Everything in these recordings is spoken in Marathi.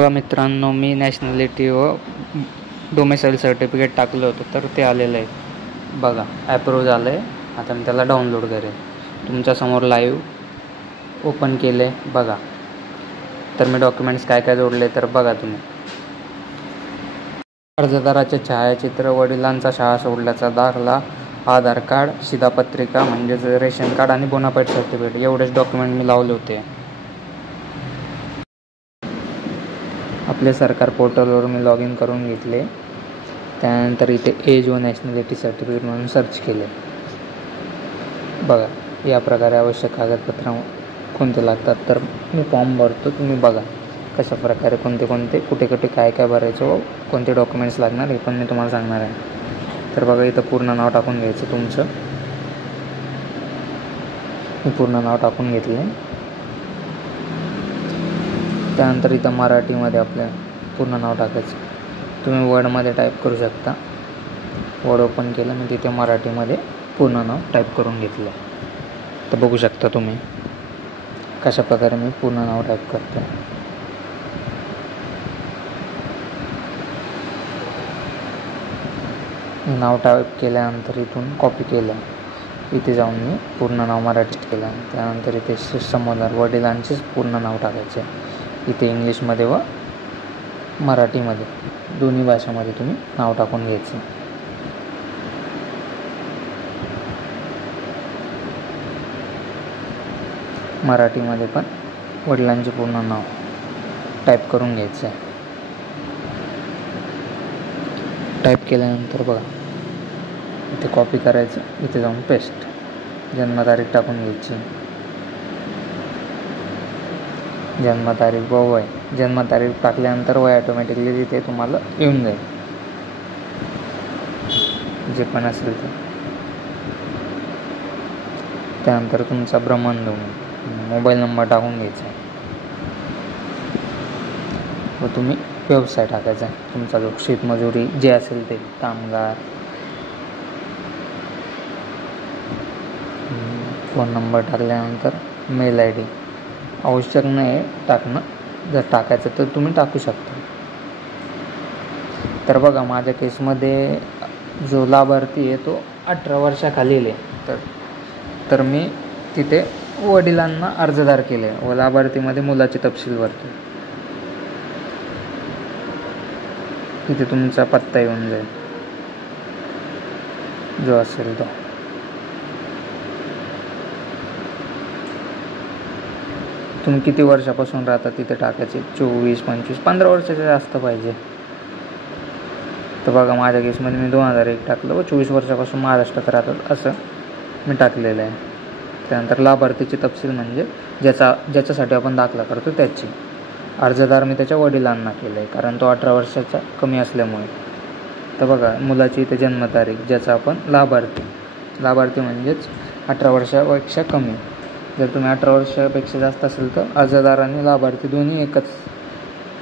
बघा मित्रांनो, मी नॅशनॅलिटी व डोमेसाईल सर्टिफिकेट टाकलं होतं तर ते आलेलं आहे. बघा ॲप्रूव्ह झालं आहे. आता मी त्याला डाउनलोड करेन. तुमच्यासमोर लाईव्ह ओपन केलं आहे. बघा तर मी डॉक्युमेंट्स काय काय जोडले तर बघा तुम्ही. अर्जदाराचे छायाचित्र, वडिलांचा शाळा सोडल्याचा दाखला, आधार कार्ड, शिधापत्रिका म्हणजेच रेशन कार्ड आणि बोनाफाईड सर्टिफिकेट एवढेच डॉक्युमेंट मी लावले होते. आपले सरकार पोर्टलवर मी लॉग इन करून घेतले. त्यानंतर इथे एज व नॅशनॅलिटी सर्टिफिकेट म्हणून सर्च केले. बघा या प्रकारे आवश्यक कागदपत्र कोणते लागतात तर मी फॉर्म भरतो. तुम्ही बघा कशा प्रकारे कोणते कुठे काय काय भरायचं व कोणते डॉक्युमेंट्स लागणार हे पण मी तुम्हाला सांगणार आहे. तर बघा इथं पूर्ण नाव टाकून घ्यायचं तुमचं. मी पूर्ण नाव टाकून घेतले. त्यानंतर इथं मराठीमध्ये आपल्या पूर्ण नाव टाकायचं. तुम्ही वर्डमध्ये टाईप करू शकता. वर्ड ओपन केलं मी तिथे मराठीमध्ये पूर्ण नाव टाईप करून घेतलं. तर बघू शकता तुम्ही कशा प्रकारे मी पूर्ण नाव टाईप करतो. नाव टाईप केल्यानंतर इथून कॉपी केलं. इथे जाऊन मी पूर्ण नाव मराठीत केलं. त्यानंतर इथे समोर वडिलांचेच पूर्ण नाव टाकायचे. इथे इंग्लिशमध्ये व मराठीमध्ये दोन्ही भाषामध्ये तुम्ही नाव टाकून घ्यायचं. मराठीमध्ये पण वडिलांचे पूर्ण नाव टाईप करून घ्यायचं आहे. टाईप केल्यानंतर बघा इथे कॉपी करायचं. इथे जाऊन पेस्ट. जन्मतारीख टाकून घ्यायची. जन्मतारीख व वय. जन्मतारीख टाकल्यानंतर वय ऑटोमॅटिकली तिथे तुम्हाला येऊन जाईल जे पण असेल ते. त्यानंतर तुमचा भ्रमणध्वनी, मोबाईल नंबर टाकून घ्यायचा व तुम्ही व्यवसाय टाकायचा तुमचा, जो शेतमजुरी जे असेल ते, कामगार. फोन नंबर टाकल्यानंतर मेल आय डी आवश्यक नाही टाकणं. जर टाकायचं तर तुम्ही टाकू शकता. तर बघा माझ्या केसमध्ये जो लाभार्थी आहे तो 18 वर्षाखालील आहे. तर मी तिथे वडिलांना अर्जदार केले व लाभार्थीमध्ये मुलाचे तपशील भरतो. तिथे तुमचा पत्ता येऊन जाईल जो असेल तो. तुम्ही किती वर्षापासून राहता तिथे टाकायचे. 24, 25, 15 वर्षाचे जास्त पाहिजे. तर बघा माझ्या केसमध्ये मी 2001 टाकलं व 24 वर्षापासून महाराष्ट्रात राहतात असं मी टाकलेलं आहे. त्यानंतर लाभार्थीचे तपशील म्हणजे ज्याच्यासाठी आपण दाखला करतो त्याची. अर्जदार मी त्याच्या वडिलांना केलं आहे कारण तो 18 वर्षाचा कमी असल्यामुळे. तर बघा मुलाची इथे जन्मतारीख, ज्याचा आपण लाभार्थी म्हणजेच 18 वर्षापेक्षा कमी. जर तुम्ही 18 वर्षापेक्षा जास्त असेल तर अर्जदार आणि लाभार्थी दोन्ही एकच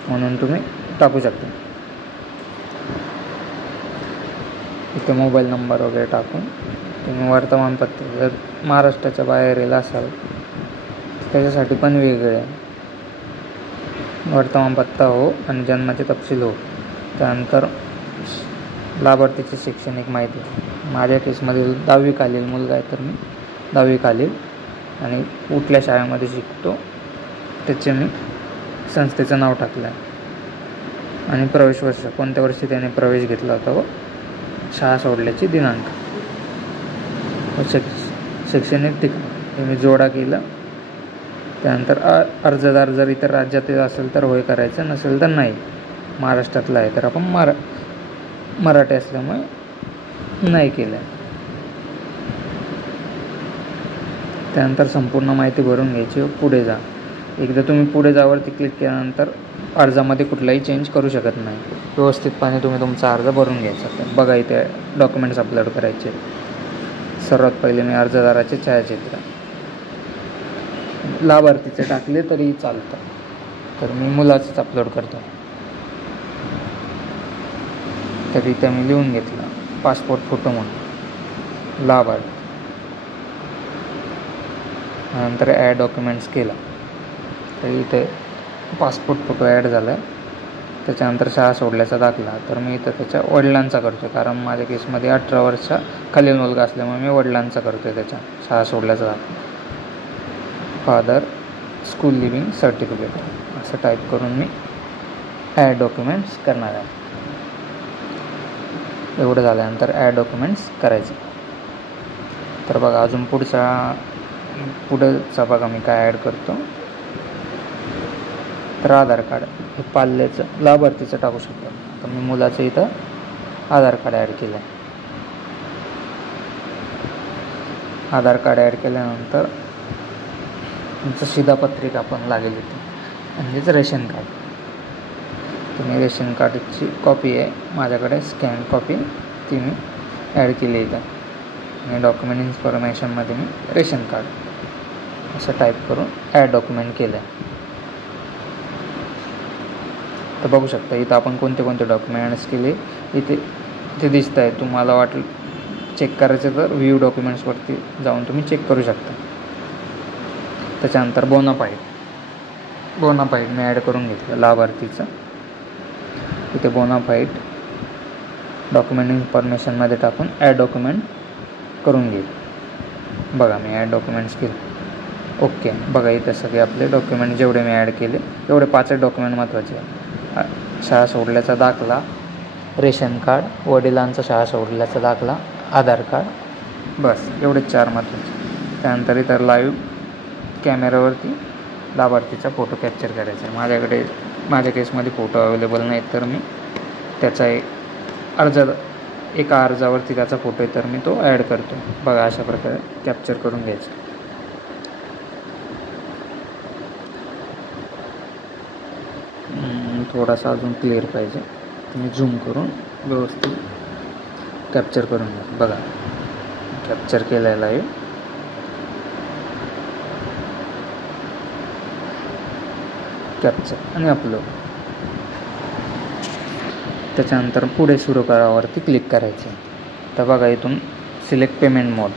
म्हणून तुम्ही टाकू शकता. इथे मोबाईल नंबर वगैरे टाकून तुम्ही वर्तमानपत्र, जर महाराष्ट्राच्या बाहेर येईल असाल त्याच्यासाठी पण वेगळे आहे. वर्तमानपत्र हो आणि जन्माचे तपशील हो. त्यानंतर लाभार्थीची शैक्षणिक माहिती. माझ्या केसमध्ये 10वी खालील मुलगा आहे तर मी 10वी खालील आणि कुठल्या शाळेमध्ये शिकतो त्याचे मी संस्थेचं नाव टाकलं आहे आणि प्रवेश वर्ष, कोणत्या वर्षी त्याने प्रवेश घेतला होता व शाळा सोडल्याची दिनांक व शैक्षणिक ठिकाण हे मी जोडा केलं. त्यानंतर अर्जदार जर इतर राज्यात असेल तर होय करायचं, नसेल तर नाही. महाराष्ट्रातला आहे तर आपण मराठी असल्यामुळे नाही केलं आहे. त्यानंतर संपूर्ण माहिती भरून घ्यायची व पुढे जा. एकदा तुम्ही पुढे जावरती क्लिक केल्यानंतर अर्जामध्ये कुठलाही चेंज करू शकत नाही. व्यवस्थितपणे तुम्ही तुमचा अर्ज भरून घ्यायचा. तर बघा इथे डॉक्युमेंट्स अपलोड करायचे. सर्वात पहिले मी अर्जदाराचे छायाचित्र, लाभार्थीचे टाकले तरी चालतं तर मी मुलाचंच अपलोड करतो. तर इथे मी लिहून घेतलं पासपोर्ट फोटो म्हणून लाभार्थी. नंतर ॲड डॉक्युमेंट्स केला तर इथे पासपोर्ट फोटो ॲड झाला आहे. त्याच्यानंतर शाळा सोडल्याचा दाखला, तर मी इथं त्याच्या वडिलांचा करतो आहे, कारण माझ्या केसमध्ये 18 वर्षा खालील मुलगा असल्यामुळे मी वडिलांचा करतो आहे त्याच्या शाळा सोडल्याचा दाखला. फादर स्कूल लिव्हिंग सर्टिफिकेट असं टाईप करून मी ॲड डॉक्युमेंट्स करणार आहे. एवढं झाल्यानंतर ॲड डॉक्युमेंट्स करायचे. तर बघा अजून पुढचा बघा मी काय ॲड करतो. तर आधार कार्ड हे पाल्याचं लाभार्थीचं टाकू शकतो. तर मी मुलाचं इथं आधार कार्ड ॲड केलं आहे. आधार कार्ड ॲड केल्यानंतर तुमचं शिधापत्रिक आपण लागेल इथे, म्हणजेच रेशन कार्ड. तुम्ही रेशन कार्डची कॉपी आहे माझ्याकडे, स्कॅन कॉपी, ती मी ॲड केली इथं. आणि डॉक्युमेंट इन्फॉर्मेशनमध्ये मी रेशन कार्ड असं टाईप करून ॲड डॉक्युमेंट केलं आहे. तर बघू शकता इथं आपण कोणते कोणते डॉक्युमेंट्स केले इथे दिसत आहे. तुम्हाला वाटलं चेक करायचं तर व्ह्यू डॉक्युमेंट्सवरती जाऊन तुम्ही चेक करू शकता. त्याच्यानंतर बोनाफाईड मी ॲड करून घेतलं लाभार्थीचं. इथे बोनाफाईड डॉक्युमेंट इन्फॉर्मेशनमध्ये टाकून ॲड डॉक्युमेंट करून घेईल. बघा मी ॲड डॉक्युमेंट्स केले. ओके. बघा इथे सगळे आपले डॉक्युमेंट जेवढे मी ॲड केले एवढे 5 डॉक्युमेंट महत्त्वाचे आहे. शाळा सोडल्याचा दाखला, रेशन कार्ड, वडिलांचा शाळा सोडल्याचा दाखला, आधार कार्ड, बस एवढेच 4 महत्त्वाचे. त्यानंतर इतर लाईव्ह कॅमेऱ्यावरती लाभार्थीचा फोटो कॅप्चर करायचा आहे. माझ्या केसमध्ये फोटो अवेलेबल नाहीत, तर मी त्याचा एका अर्जावरती त्याचा फोटो आहे, तर मी तो ॲड करतो. बघा अशा प्रकारे कॅप्चर करून घ्यायचं. थोडासा अजून क्लिअर पाहिजे, तुम्ही झूम करून व्यवस्थित कॅप्चर करून घ्या. बघा कॅप्चर केलेला आहे. कॅप्चर आणि अपलोड. त्याच्यानंतर पुढे सुरू करावरती क्लिक करायचं. तर बघा इथून सिलेक्ट पेमेंट मोड,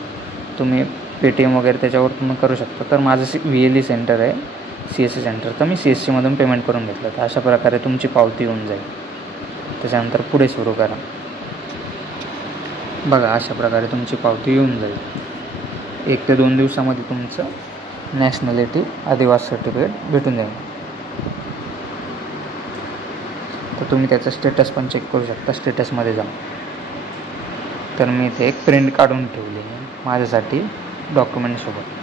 तुम्ही पेटीएम वगैरे त्याच्यावर करू शकता. तर माझं VLE सेंटर आहे, CSC सेंटर, तर मी CSCमधून पेमेंट करून घेतलं. तर अशा प्रकारे तुमची पावती येऊन जाईल. त्याच्यानंतर पुढे सुरू करा. बघा अशा प्रकारे तुमची पावती येऊन जाईल. 1 ते 2 दिवसामध्ये तुमचं नॅशनॅलिटी आदिवासी सर्टिफिकेट भेटून जाईल. तर तुम्ही त्याचं स्टेटस पण चेक करू शकता स्टेटसमध्ये जाऊन. तर मी इथे एक प्रिंट काढून ठेवली आहे माझ्यासाठी डॉक्युमेंटसोबत.